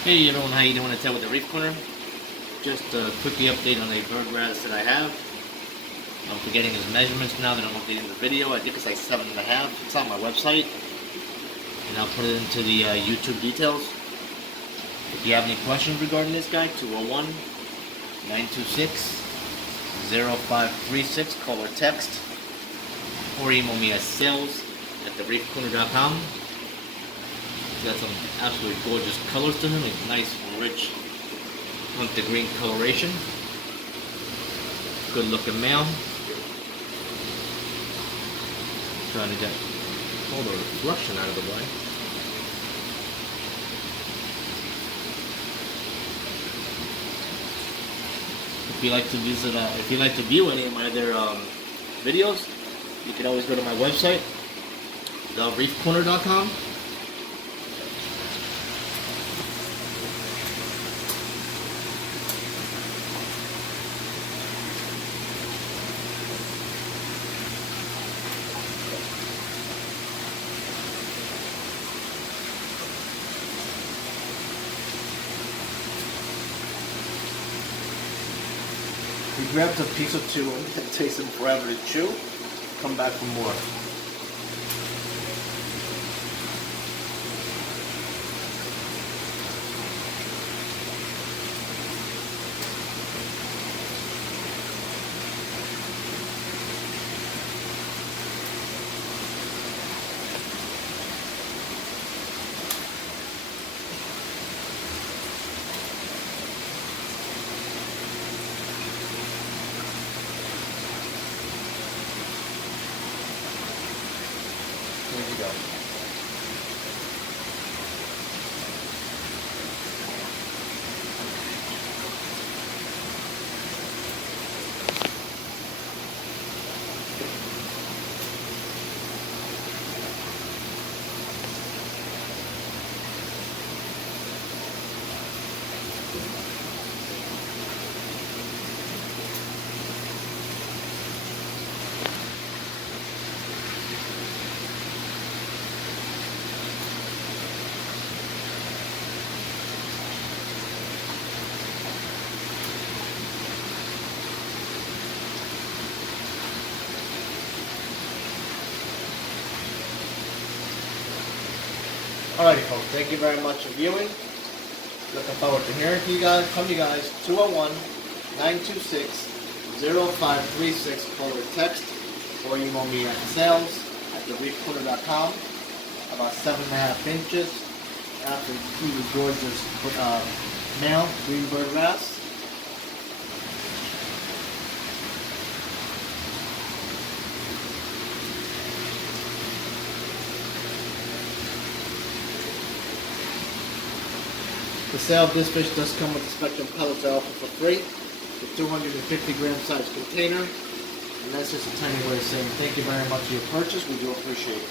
Hey everyone, how you doing? It's Ed with the Reef Corner. Just a quickly update on a bird Wrasse that I have. I'm forgetting his measurements now that I'm updating the video. I think it's like 7.5. It's on my website. And I'll put it into the YouTube details. If you have any questions regarding this guy, 201-926-0536. Call or text. Or email me at sales@thereefcorner.com. He's got some absolutely gorgeous colors to him. He's nice, rich, hunter green coloration. Good looking male. Trying to get all the reflection out of the way. If you like to visit, if you like to view any of my other videos, you can always go to my website, thereefcorner.com. He grabs a piece or two and it takes him forever to chew. Come back for more. Here we go. Alrighty folks, thank you very much for viewing. Looking forward to hearing from you guys. 201-926-0536. Call or text or email me at sales@thereefcorner.com. About 7.5 inches. Absolutely gorgeous male green bird Wrasse. The sale of this fish does come with the Spectrum pellets I offer for free. The 250 gram size container. And that's just a tiny way of saying thank you very much for your purchase. We do appreciate it.